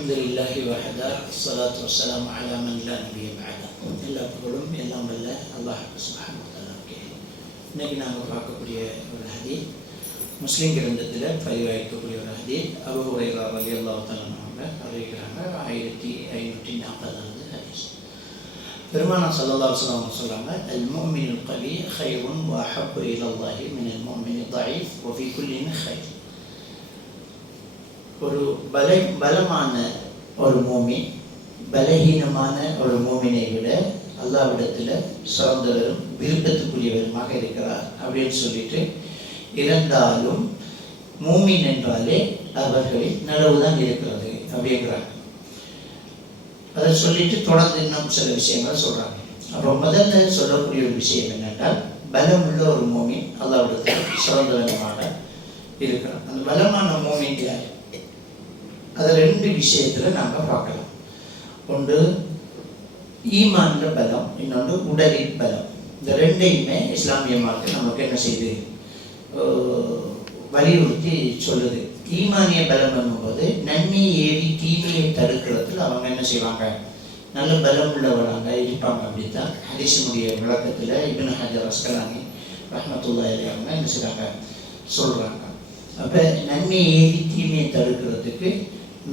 الحمد لله وحده الصلاة والسلام على من لا نبي بعده எல்லா புகழும் எல்லாம் வல்ல அல்லாஹ் சுப்ஹானஹு வ தஆலாவுக்கே இன்னைக்கு நாங்கள் பார்க்கக்கூடிய ஒரு ஹதீத் முஸ்லீம் கிரந்தத்தில் பதிவாயிருக்கக்கூடிய ஒரு ஹதீத் அபு ஹுரைரா ரலியல்லாஹு தஆலா அவங்க அறிவிக்கிறாங்க ஆயிரத்தி ஐநூற்றி நாற்பதாவது ஹதீஸ் பெருமானா சல்லல்லாஹு அலைஹி வஸல்லம் சொல்றாங்க அல் முஃமினுல் கவி ஹைருன் வ அஹப்பு இலல்லாஹி மினல் முஃமினி ضعيف وفي كل خير ஒரு பல பலமான ஒரு மூமி பலகீனமான ஒரு மூமினை விட அல்லாவிடத்தில் சிறந்தவரும் விருப்பத்துக்குரியவருமாக இருக்கிறார் அப்படின்னு சொல்லிட்டு இருந்தாலும் மூமின் என்றாலே அவர்களின் நிலவுதான் இருக்கிறது அப்படிங்கிறாங்க. அதை சொல்லிட்டு தொடர்ந்து இன்னும் சில விஷயங்களை சொல்றாங்க. அப்போ முதல்ல சொல்லக்கூடிய ஒரு விஷயம் என்னென்றால் பலம் உள்ள ஒரு மூமின் அல்லாவிடத்தில் சிறந்தவனமாக இருக்கிறான். அந்த பலமான மூமின் யார்? அது ரெண்டு விஷயத்தில் நாங்கள் பார்க்கலாம். ஒன்று ஈமான்ல பலம் இன்னொன்று உடலின் பலம். இந்த ரெண்டையுமே இஸ்லாமிய மார்க்கு நமக்கு என்ன செய்யுது வலியுறுத்தி சொல்லுது. ஈமானிய பலம் என்னும்போது நன்மை ஏவி தீமையை தடுக்கிறதுல அவங்க என்ன செய்வாங்க? நல்ல பலம் உள்ளவராங்க இருப்பாங்க அப்படித்தான் ஹரிசனுடைய விளக்கத்தில் இபின் ஹஜர் அஸ்கலானி ரஹமத்துல்லா அவங்க என்ன செய்கிறாங்க சொல்கிறாங்க அப்போ நன்மையை ஏவி தீமையை தடுக்கிறதுக்கு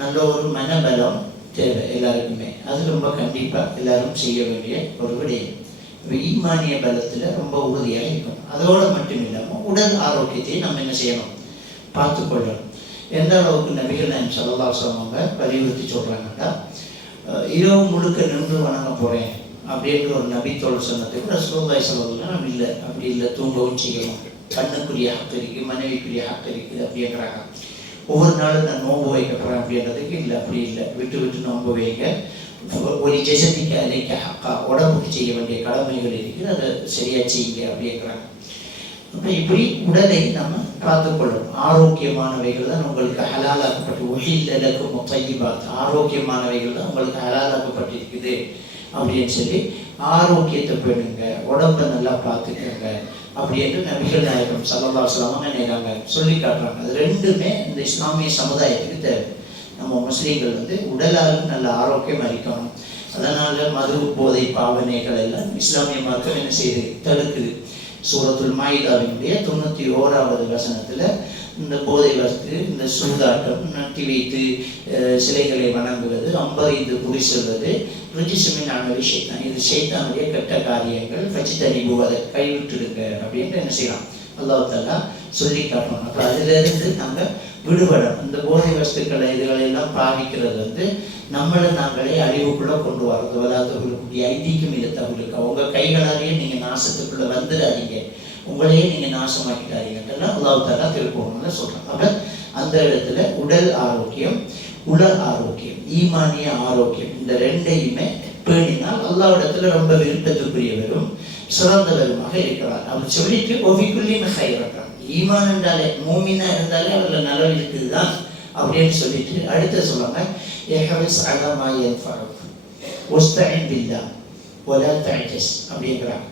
நல்ல ஒரு மனபலம் தேவை எல்லாருக்குமே. அது ரொம்ப கண்டிப்பாக எல்லாரும் செய்ய வேண்டிய ஒரு விடயம். இப்போ ஈமானிய பலத்தில் ரொம்ப உறுதியாக இருக்கணும். அதோடு மட்டும் இல்லாமல் உடல் ஆரோக்கியத்தையும் நம்ம என்ன செய்யணும்? பார்த்துக்கொள்ளணும். எந்த அளவுக்கு நபிகள் நான் சொல்லலா வலியுறுத்தி சொல்கிறாங்கன்னா இரவு முழுக்க நின்று வணங்க போகிறேன் அப்படின்ற ஒரு நபித்தோடு சொன்னதுக்கு ரசூல்லாய் சொல்லலாம் நம்ம இல்லை அப்படி இல்லை தூங்கவும் செய்யணும் கண்ணுக்குரிய ஹக்கு இருக்குது மனைவிக்குரிய ஹக்கு இருக்குது அப்படிங்கிறாங்க ஒவ்வொரு நாளும் நான் நோன்பு வைக்க போகிறேன் அப்படின்றதுக்கு இல்லை அப்படி இல்லை. விட்டு விட்டு நோன்பு வைங்க. ஒரு ஜெசதிக்கு அலைக்க ஹக்கா உடம்புக்கு செய்ய வேண்டிய கடமைகள் இருக்குது அதை சரியாக செய்யுங்க அப்படிங்கிறாங்க. அப்போ இப்படி உடலை நம்ம பார்த்துக்கொள்ளணும். ஆரோக்கியமானவைகள் தான் உங்களுக்கு ஹலாலாக்கப்பட்டு ஒழிலக்கு பார்த்து ஆரோக்கியமானவைகள் தான் உங்களுக்கு ஹலாலாக்கப்பட்டிருக்குது அப்படின்னு சொல்லி ஆரோக்கியத்தை பெறுங்க. உடம்பை நல்லா பார்த்துக்கோங்க. அப்படி என்று நபிகள் நாயகம் சல்லா சொல்லாமல் நினைக்கிறாங்க சொல்லி காட்டுறாங்க. அது ரெண்டுமே இந்த இஸ்லாமிய சமுதாயத்துக்கு தேவை. நம்ம முஸ்லீம்கள் வந்து உடலாலும் நல்ல ஆரோக்கியமாக அளிக்கணும். அதனால் மது போதை பாவனைகள் எல்லாம் இஸ்லாமிய மருத்துவம் என்ன செய்யுது? தடுக்குது. சூரத்துல் மாயிதாவினுடைய தொண்ணூற்றி ஓராவது வசனத்தில் இந்த போதை வஸ்து இந்த சூதாட்டம் நட்டி வைத்து சிலைகளை வணங்குவது அம்பறிந்து புரி சொல்வது ருஜிசுமின் அமளி ஷைத்தான். இது ஷைத்தானுடைய கெட்ட காரியங்கள். பச்சித்தறிவு அதை கைவிட்டுடுங்க அப்படின்னு என்ன செய்யலாம்? அல்லாஹ் சொல்லி காட்டணும் அப்போ அதிலிருந்து நாங்கள் விடுபடணும். இந்த போதை வஸ்துக்களை இதுகளெல்லாம் பாவிக்கிறது வந்து நம்மளை நாங்களே அழிவுக்குள்ளே கொண்டு வர்றது. வராதவர்களுக்கு ஐதிக்கும் இல்லை தவறுக்கு அவங்க கைகளாலேயே நீங்கள் நாசத்துக்குள்ளே வந்துடாதீங்க. உங்களையே நீங்கள் நாசமாக்கிட்டாதீங்கன்றலாம் அல்லாஹ் தாலா திருப்பூர்னு சொல்கிறாங்க அப்போ அந்த இடத்துல உடல் ஆரோக்கியம் உல ஆரோக்கியம் ஈமானிய ஆரோக்கியம் இந்த ரெண்டையுமே பேணினால் அல்லாவிடத்துல ரொம்ப விருப்பத்துக்குரியவரும் சிறந்தவருமாக இருக்கிறார். அவர் சொல்லிட்டு ஒவிக்குள்ளேயும் ஹைரக்கிறார் ஈமான் என்றாலே மூமினா இருந்தாலே அவரில் நலவு இருக்குதுதான் அப்படின்னு சொல்லிட்டு அடுத்து சொல்லுவாங்க எஹவிஸ் அலமாயன் ஃபரக் ஒஸ்தன் பில்லா. ஒலா தஜஸ் அப்படிங்கிறாங்க.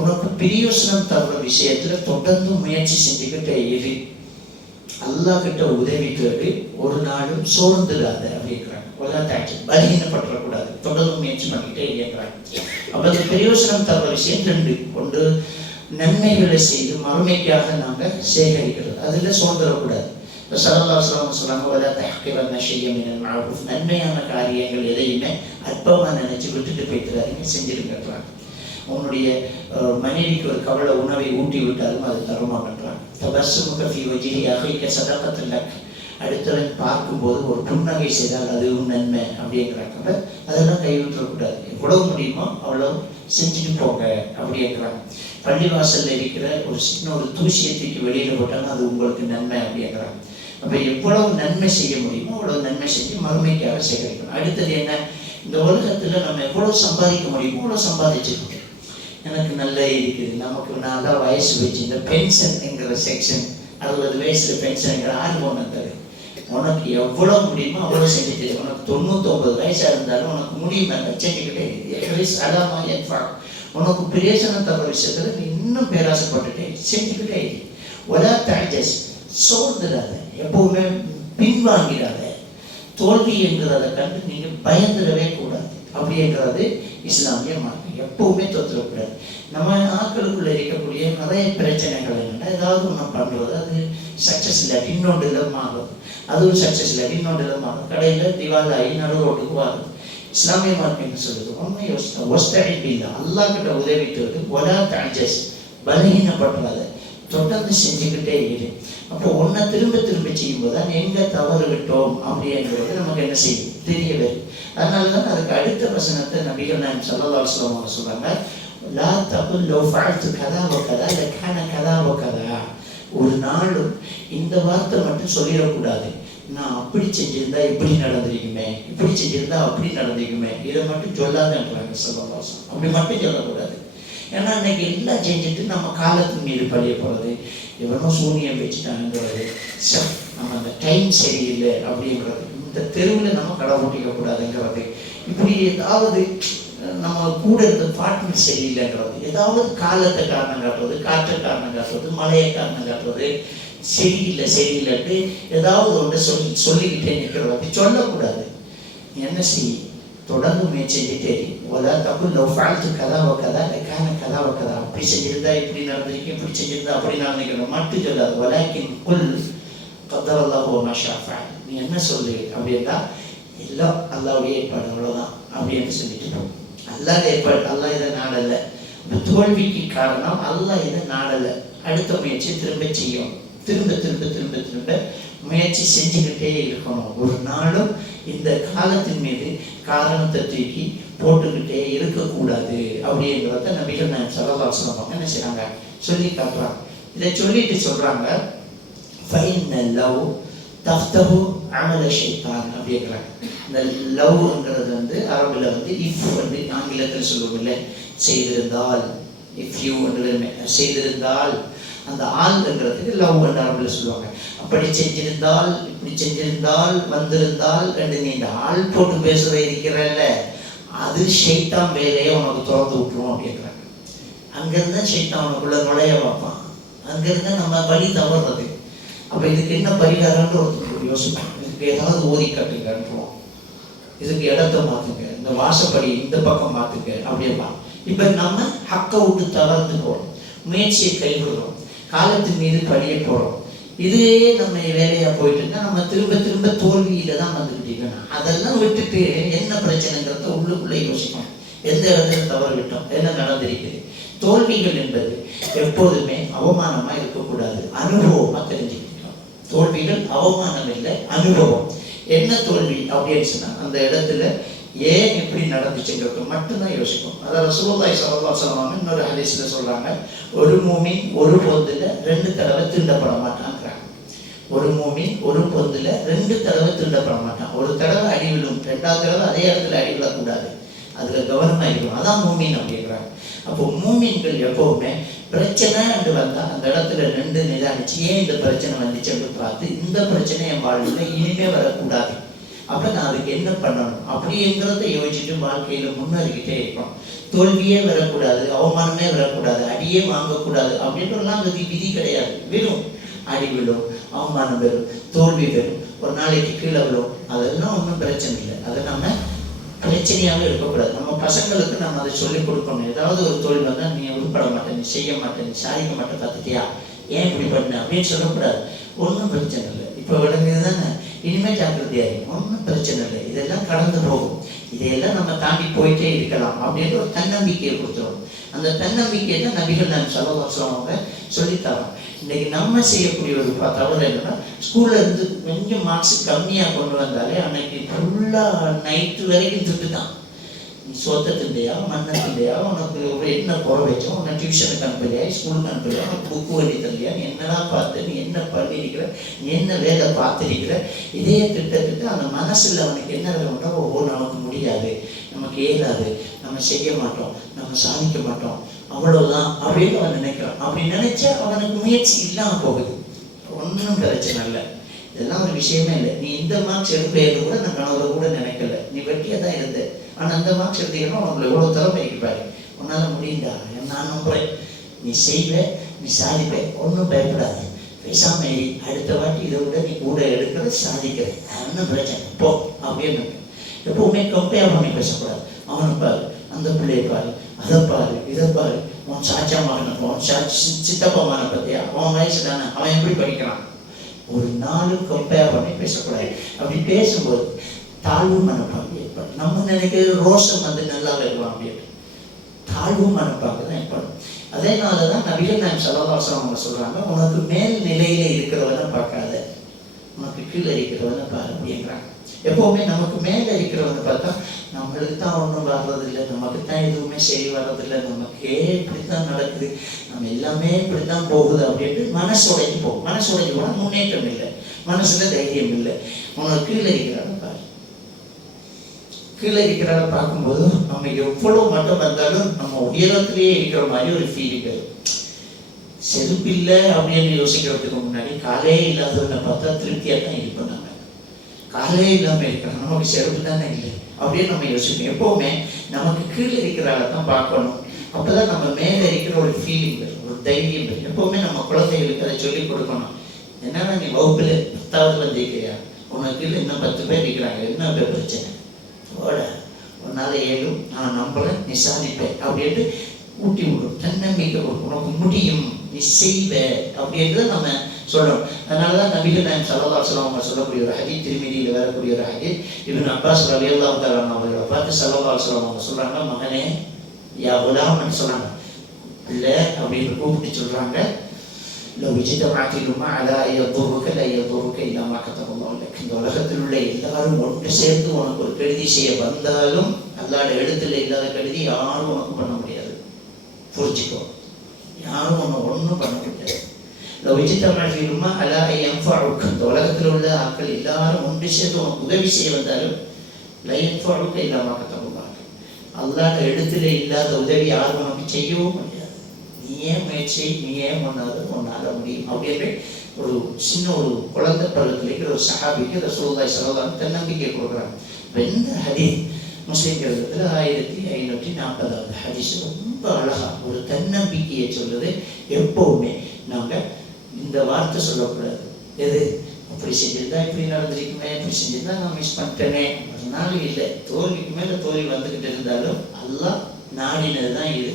உனக்கு பிரியோசனம் தர்ற விஷயத்துல தொடர்ந்து முயற்சி செஞ்சுக்கிட்டே இரு. அல்லா கிட்ட உதவி கேட்டு ஒரு நாளும் சோர்ந்துடாத அப்படிங்கிறாங்க ஒலா தஜஸ் பலகீனப்பட்டுறக்கூடாது. தொடர்ந்து முயற்சி பண்ணிக்கிட்டே இருக்கிறாங்க அப்போ அந்த பிரயோசனம் தர்ற விஷயம் ரெண்டு. கொண்டு நன்மைகளை செய்து மறுமைக்காக நாங்கள் சேகரிக்கிறது. அதில் சோர்ந்துடக்கூடாது இப்போ சரதாசிரமம் சொன்னாங்க வர தஹக்கிவன் செய்யம் மாரூஃப் நன்மையான காரியங்கள் எதையுமே அற்பமாக நினைச்சு விட்டுட்டு போய்க்கிறாருங்க செஞ்சிருக்கிறாங்க உன்னுடைய மனைவிக்கு ஒரு கவலை உணவை ஊட்டி விட்டாலும் அது தருமாகன்றான் தபசுமுக ஃபி வஜிரி அகைக்க சதகத்தில் அடுத்தவன் பார்க்கும்போது ஒரு புன்னகை செய்தால் அதுவும் நன்மை அப்படிங்கிறாங்க அதெல்லாம் கைவிட்டக்கூடாது எவ்வளவு முடியுமோ? அவ்வளோ செஞ்சுட்டு போங்க அப்படிங்கிறாங்க. பள்ளிவாசல்ல இருக்கிற ஒரு சின்ன ஒரு தூசியை தூக்கி வெளியில போட்டாலும் அது உங்களுக்கு நன்மை அப்படிங்கிறாங்க. அப்போ எவ்வளவு நன்மை செய்ய முடியுமோ அவ்வளவு நன்மை செஞ்சு மறுமைக்காக சேகரிக்கணும். அடுத்தது என்ன? இந்த உலகத்துல நம்ம எவ்வளவு சம்பாதிக்க முடியுமோ அவ்வளவு சம்பாதிச்சிருக்கோம். எனக்கு நல்ல இருக்குது நமக்கு நல்லா வயசு வச்சு இந்த பென்ஷன்ங்கிற செக்ஷன் அறுபது வயசுல பென்ஷன்ங்கிற ஆர்வம் தரு உனக்கு எவ்வளோ முடியுமோ அவ்வளோ செஞ்சுட்டு உனக்கு தொண்ணூத்தொம்பது வயசாக இருந்தாலும் உனக்கு முடியுமா? செஞ்சுக்கிட்டே வயசு அடாமா என் உனக்கு பிரயோஜனம் தர விஷயத்தில் நீ இன்னும் பேராசப்பட்டுட்டே செஞ்சுக்கிட்டே ஒலா தாஜஸ் சோர்ந்துடாத. எப்பவுமே பின்வாங்கிடாத தோல்வி என்கிறத கண்டு நீங்கள் பயந்துடவே கூடாது. அப்படிங்கிறது இஸ்லாமிய மார்க்கம் எப்பவுமே தோத்துடக்கூடாது நம்ம ஆக்களுக்குள்ள இருக்கக்கூடிய நிறைய பிரச்சனைகள் என்னன்னா ஏதாவது ஒன்று பண்ணுறது அது சக்ஸஸ் இல்லை இன்னொன்று மாறும் அதுவும் சக்ஸஸ் இல்லை இன்னொன்று விதமாகும் கடையில் திவால் ஆகி நடு ரோட்டுக்கு வரும் இஸ்லாமிய மார்க்கம் சொல்லுது? ஒன்றும் யோசனை ஒஸ்தடைப்பு இல்லை அல்லாஹ் கிட்ட உதவிட்டு இருக்கு. ஒலா தாஜஸ் பலகீனப்படுறாத தொடர்ந்து செஞ்சுக்கிட்டே இரு. அப்போ ஒன்றை திரும்ப திரும்ப செய்யும்போது தான் எங்கே தவறு விட்டோம் அப்படிங்கிறது நமக்கு என்ன செய்யும்? தெரிய வரும். அதனால தான் அதுக்கு அடுத்த வசனத்தை நபிகள் நான் சல்லா சொல்லுவாங்க சொல்கிறாங்க லா தகுல் லோ ஃபாழ்த்து கதாவோ கதா இல்லை கான கதா கதா. ஒரு நாளும் இந்த வார்த்தை மட்டும் சொல்லிடக்கூடாது. நான் அப்படி செஞ்சிருந்தா இப்படி நடந்திருக்குமே இப்படி செஞ்சிருந்தா அப்படி நடந்திருக்குமே இதை மட்டும் சொல்லாதன்றாங்க சொல்லவாசம் அப்படி மட்டும் சொல்லக்கூடாது. ஏன்னா இன்னைக்கு எல்லாம் செஞ்சுட்டு நம்ம காலத்து மீது பழிய போகிறது எவனோ சூனியம் வச்சுட்டாங்கிறது ச- நம்ம அந்த டைம் சரியில்லை அப்படிங்கிறது இந்த தெருவில் நம்ம கடை ஓட்டிக்க கூடாதுங்கிறது. இப்படி ஏதாவது நம்ம கூட இருந்த பார்ட்னர் சரியில்லைன்றது ஏதாவது காலத்தை காரணம் காட்டுறது காற்றை காரணம் காட்டுறது மழையை காரணம் காட்டுறது சரியில்லை சரியில்லைட்டு ஏதாவது ஒன்று சொல்லி சொல்லிக்கிட்டே நிற்கிறது சொல்லக்கூடாது. என்ன செய்? தொடர்ந்து முயற்சி செஞ்சுட்டே இரு. தப்பு லவ் ஃபால்ட்டு கதாவை கதா கான கதாவை கதா. அப்படி செஞ்சிருந்தா இப்படி நடந்திருக்கு இப்படி செஞ்சிருந்தா அப்படி நடந்திருக்கணும் மட்டும் சொல்லாது. வலாக்கின் குல் கதரல்லாஹு மஷா ஃபேன் நீ என்ன சொல்லு அப்படின்னா எல்லாம் அல்லாவுடைய ஏற்பாடு அவ்வளோதான் அப்படின்னு சொல்லிட்டு அல்லாத அல்லாஹ் ஏற்பாடு அல்லாஹ் இதை நாடலை. தோல்விக்கு காரணம் அல்லாஹ் இதை நாடலை. அடுத்த முயற்சி திரும்ப செய்யும். திரும்ப திரும்ப திரும்ப திரும்ப முயற்சி செஞ்சுக்கிட்டே இருக்கணும். ஒரு நாளும் இந்த காலத்தின் மீது காரணத்தை தூக்கி போட்டுக்கிட்டே இருக்கக்கூடாது அப்படின்றத நபிகள் நான் சொல்லலாம் சொல்லுவாங்க என்ன செய்கிறாங்க சொல்லி காட்டுறாங்க. இதை சொல்லிட்டு சொல்றாங்க ஃபைன் லவ் தஃப்தஹு அமல ஷைத்தான் அப்படிங்கிறாங்க. இந்த லவ்ங்கிறது வந்து அரபில் வந்து இஃப் வந்து ஆங்கிலத்தில் சொல்லுவோம்ல செய்திருந்தால் இஃப் யூ செய்திருந்தால் அந்த ஆள்ங்கிறதுக்கு லவ் என்று அரபில் சொல்லுவாங்க. அப்படி செஞ்சிருந்தால் இப்படி செஞ்சிருந்தால் வந்திருந்தால் ரெண்டு நீ இந்த ஆள் போட்டு பேசுகிற இருக்கிறல்ல. அது ஷைத்தான் வேலையை உனக்கு திறந்து விட்டுரும் அப்படிங்கிறாங்க. அங்கேருந்தான் ஷைத்தான் உனக்குள்ள நுழைய பார்ப்பான். அங்கிருந்து நம்ம வழி தவறுறது. அப்போ இதுக்கு என்ன பரிகாரம்னு ஒருத்தர் யோசிப்போம். இதுக்கு ஏதாவது ஓதி கட்டுங்கன்றோம் இதுக்கு இடத்த மாத்துங்க இந்த வாசப்படி இந்த பக்கம் மாற்றுங்க அப்படியெல்லாம் இப்போ நம்ம ஹக்கை விட்டு தளர்ந்து போகிறோம் முயற்சியை கைவிடுறோம். காலத்தின் மீது பழிய போகிறோம் இதே நம்ம வேலையாக போயிட்டு நம்ம திரும்ப திரும்ப தோல்வியில தான் வந்துக்கிட்டீங்க அதெல்லாம் விட்டுட்டு என்ன பிரச்சனைங்கிறத உள்ளுக்குள்ளே யோசிக்கணும் எந்த இடத்துல தவறு விட்டோம்? என்ன நடந்திருக்குது? தோல்விகள் என்பது எப்போதுமே அவமானமாக இருக்கக்கூடாது. அனுபவமாக தெரிஞ்சுக்கணும். தோல்விகள் அவமானம் இல்லை அனுபவம். என்ன தோல்வி அப்படின்னு சொன்னால் அந்த இடத்துல ஏன் எப்படி நடந்துச்சுங்கிறது மட்டும்தான் யோசிக்கும் அதாவது ரசூலுல்லாஹி ஸல்லல்லாஹு அலைஹி இன்னொரு ஹதீஸ்ல சொல்கிறாங்க ஒரு மூமி ஒரு பொந்தில் ரெண்டு தடவை திருண்டப்பட மாட்டாங்கிறாங்க ஒரு மூமி ஒரு பொந்தில் ரெண்டு தடவை திருண்டப்பட மாட்டான். ஒரு தடவை அடி விழும் ரெண்டாவது தடவை அதே இடத்துல அடி விழக்கூடாது. அதில் கவனமா இருக்கணும் அதான் மூமின் அப்படிங்கிறாங்க அப்போ மூமின்கள் எப்பவுமே பிரச்சனை என்று வந்தால் அந்த இடத்துல நின்று நிதானிச்சு ஏன் இந்த பிரச்சனை வந்துச்சுன்னு பார்த்து இந்த பிரச்சனை என் வாழ்வில் இனிமே வரக்கூடாது. அப்போ நான் அதுக்கு என்ன பண்ணணும்? அப்படிங்கிறத யோசிச்சுட்டு வாழ்க்கையில் முன்னேறிக்கிட்டே இருக்கணும். தோல்வியே வரக்கூடாது அவமானமே வரக்கூடாது அடியே வாங்கக்கூடாது அப்படின்றலாம் அந்த விதி கிடையாது. விழும் அடி விழும் அவமானம் வரும் தோல்வி வரும் ஒரு நாளைக்கு கீழே விழும். அதெல்லாம் ஒன்றும் பிரச்சனை இல்லை. அதை நம்ம பிரச்சனையாக இருக்கக்கூடாது. நம்ம பசங்களுக்கு நம்ம அதை சொல்லிக் கொடுக்கணும். ஏதாவது ஒரு தொழில் வந்தால் நீ உருப்பட மாட்டேன் நீ செய்ய மாட்டேன் நீ சாதிக்க மாட்டேன் பார்த்துட்டியா? ஏன் இப்படி பண்ண? அப்படின்னு சொல்லக்கூடாது. ஒன்றும் பிரச்சனை இல்லை. இப்போ விளங்குது தானே இனிமேல் ஜாக்கிரதையா ஒன்றும் பிரச்சனை இல்லை. இதெல்லாம் கடந்து போகும். இதையெல்லாம் நம்ம தாண்டி போயிட்டே இருக்கலாம் அப்படின்ற ஒரு தன்னம்பிக்கையை கொடுத்துரும். அந்த தன்னம்பிக்கையை தான் நபிகள் நான் சொல்லலாம் அவங்க சொல்லித்தரோம் இன்னைக்கு நம்ம செய்யக்கூடிய ஒரு தவறு என்னன்னா ஸ்கூல்ல இருந்து கொஞ்சம் மார்க்ஸ் கம்மியாக கொண்டு வந்தாலே அன்னைக்கு ஃபுல்லாக நைட்டு வரைக்கும் திட்டு தான். நீ சொத்தை உனக்கு என்ன குறை வச்சோம் உன்னை டியூஷனுக்கு அனுப்பலையா ஸ்கூலுக்கு அனுப்பலையா உனக்கு புக்கு வழி தரலையா நீ என்னடா பார்த்து நீ என்ன பண்ணியிருக்கிற நீ என்ன வேலை பார்த்துருக்கிற இதே திட்டத்துக்கு அந்த மனசில் அவனுக்கு என்ன வேணும்னா ஓ நமக்கு முடியாது நமக்கு ஏதாது நம்ம செய்ய மாட்டோம் நம்ம சாதிக்க மாட்டோம் அவ்வளோதான் அப்படின்னு அவன் நினைக்கிறான் அப்படி நினைச்சா அவனுக்கு முயற்சி இல்லாமல் போகுது ஒன்றும் பிரச்சனை இல்லை இதெல்லாம் ஒரு விஷயமே இல்லை நீ இந்த மார்க்ஸ் எடுப்பேன்னு கூட நான் கணவரை கூட நினைக்கல நீ வெட்டியாக தான் இருந்த ஆனால் அந்த மார்க்ஸ் அவங்களை எவ்வளோ எவ்வளவு திறமை இருக்கு பாரு. உன்னால முடியுண்டா நான் நம்புறேன். நீ செய்வ நீ சாதிப்ப. ஒன்றும் பயப்படாது. பேசாம அடுத்த வாட்டி இதை விட நீ கூட எடுக்கிற சாதிக்கிற. ஒன்றும் பிரச்சனை போ அப்படின்னு எப்பவுமே கம்பேர் பண்ணி பேசக்கூடாது. அவனை பாரு. அந்த பிள்ளையை பாரு. அதை பாரு. இதை பாரு. உன் சாச்சா மகன் உன் சாச்சி சித்தப்பா மகனை பற்றியா அவன் வயசு தானே. அவன் எப்படி படிக்கிறான்? ஒரு நாளும் கம்பேர் பண்ணி பேசக்கூடாது. அப்படி பேசும்போது தாழ்வு மனப்பாங்கு ஏற்படும். நம்ம நினைக்கிறது ரோஷம் வந்து நல்லா வருவான் அப்படின்னு. தாழ்வு மனப்பாங்கு தான் ஏற்படும். அதேனால தான் நபிகள் நான் செலவாசம் அவங்க சொல்றாங்க உனக்கு மேல் நிலையில இருக்கிறவனை பார்க்காத உனக்கு கீழே இருக்கிறவனை பாரு அப்படிங்கிறாங்க எப்பவுமே நமக்கு மேலே இருக்கிறவனை பார்த்தா நம்மளுக்கு தான் ஒன்றும் வர்றதில்லை நமக்கு தான் எதுவுமே சரி வர்றதில்லை நமக்கே இப்படி தான் நடக்குது நம்ம எல்லாமே இப்படி தான் போகுது அப்படின்ட்டு மனசு உடைஞ்சு போகும். மனசு உடைஞ்சு போனால் முன்னேற்றம் இல்லை மனசுல தைரியம் இல்லை. உனக்கு கீழே இருக்கிறவனை பாரு. கீழே இருக்கிறத பார்க்கும்போது நம்ம எவ்வளவு மட்டும் வந்தாலும் நம்ம உயரத்திலேயே இருக்கிற மாதிரி ஒரு ஃபீலிங் வரும் செருப்பு இல்லை அப்படின்னு யோசிக்கிறதுக்கு முன்னாடி காலே இல்லாதவனை பார்த்தா திருப்தியாக தான் இருப்போம் நம்ம காலே இல்லாமல் இருக்கிறோம் நமக்கு செருப்பு தானே இல்லை? அப்படின்னு நம்ம யோசிப்போம். எப்பவுமே நமக்கு கீழே இருக்கிறால தான் பார்க்கணும். அப்பதான் நம்ம மேலே இருக்கிற ஒரு ஃபீலிங் வரும். ஒரு தைரியம் வரும். எப்பவுமே நம்ம குழந்தைகளுக்கு அதை சொல்லிக் கொடுக்கணும். என்னன்னா நீ வகுப்பில் பத்தாவது வந்திருக்கிறியா? உனக்கு இன்னும் பத்து பேர் இருக்கிறாங்க. என்ன பிரச்சனை ஓட உன்னால ஏழும் நான் நம்புறேன் நீ சாதிப்பேன் அப்படின்ட்டு ஊட்டி விடும். தன்னம்பிக்கை கொடுக்கும். உனக்கு முடியும் நீ செய்வ அப்படின்றத நம்ம சொல்றோம் அதனால தான் நபிகள் நாயம் சல்லா சொல்லம் அவங்க சொல்லக்கூடிய ஒரு ஹதி திருமதியில் வரக்கூடிய ஒரு ஹதி இவன் அப்பாஸ் ரவி அல்லா அவர்களை பார்த்து சல்லா சொல்லம் அவங்க சொல்றாங்க மகனே யா உலாமன்னு சொல்றாங்க. இல்லை அப்படின்னு கூப்பிட்டு சொல்றாங்க. லோ விஜிதமாக்கிலுமா அதா எதுவுக்கு இல்லை எதுவுக்கு இல்லாமல் கத்தமும் இல்லை இந்த உலகத்தில் உள்ள எல்லாரும் ஒன்று சேர்ந்து உனக்கு ஒரு கெழுதி செய்ய வந்தாலும் அல்லாட எழுத்துல இல்லாத கெழுதி யாரும் உனக்கு பண்ண முடியாது. புரிஞ்சுக்கோ. யாரும் உன்னை ஒன்றும் பண்ண முடியாது. லோ விஜிதமாக்கிலுமா அலா எம்ஃபாவுக்கு இந்த உலகத்தில் உள்ள ஆட்கள் எல்லாரும் ஒன்று சேர்ந்து உனக்கு உதவி செய்ய வந்தாலும் லை எம்ஃபாவுக்கு இல்லாமல் கத்தமும் அல்லாட எழுத்துல இல்லாத உதவி யாரும் உனக்கு செய்யவும் நீ ஏன் முயற்சி நீ ஏன் பண்ணாது உன்னால முடியும் அப்படின்னு ஒரு சின்ன ஒரு குழந்தை பருவத்தில் ஒரு சஹாபிக்கு ரசூலுல்லாஹி ஸல்லல்லாஹு தன்னம்பிக்கை கொடுக்குறாங்க இப்ப இந்த ஹதீஸ் முஸ்லீம் கிரகத்தில் ஆயிரத்தி ஐநூற்றி நாற்பதாவது ஹதீஸ் ரொம்ப அழகாக ஒரு தன்னம்பிக்கையை சொல்றது எப்பவுமே நாங்கள் இந்த வார்த்தை சொல்லக்கூடாது எது அப்படி செஞ்சிருந்தா இப்படி நடந்திருக்குமே இப்படி செஞ்சிருந்தா நான் மிஸ் பண்ணிட்டேனே அதனால இல்லை தோல்விக்கு மேலே தோல்வி வந்துக்கிட்டு இருந்தாலும் எல்லாம் நாடினது தான் இது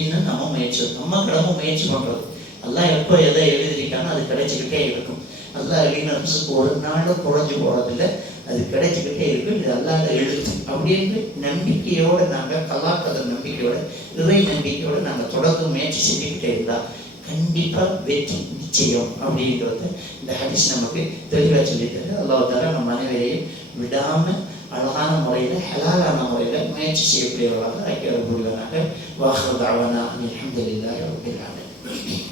இன்னும் நம்ம முயற்சி நம்ம கடமை முயற்சி பண்றது. எல்லாம் எப்போ எதை எழுதிருக்கானோ அது கிடைச்சிக்கிட்டே இருக்கும். அல்லாஹ் எழுதினதுக்கு ஒரு நாளும் குறைஞ்சு போறதில்லை. அது கிடைச்சிக்கிட்டே இருக்கும். இது அல்லாத எழுத்து. அப்படின்னு நம்பிக்கையோட நாங்கள் கலாக்கத நம்பிக்கையோட இறை நம்பிக்கையோட நாங்கள் தொடர்ந்து முயற்சி செஞ்சுக்கிட்டே இருந்தால் கண்டிப்பா வெற்றி நிச்சயம் அப்படின்றத இந்த ஹதீஸ் நமக்கு தெளிவாக சொல்லித்தரு அல்லாஹ் தாலா நம்ம அனைவரையும் விடாமல் أنا مريضة حلال أنا مريضة ما يتشي بلي ولا ذلك يا رب العالمين وآخر دعوانا الحمد لله رب العالمين.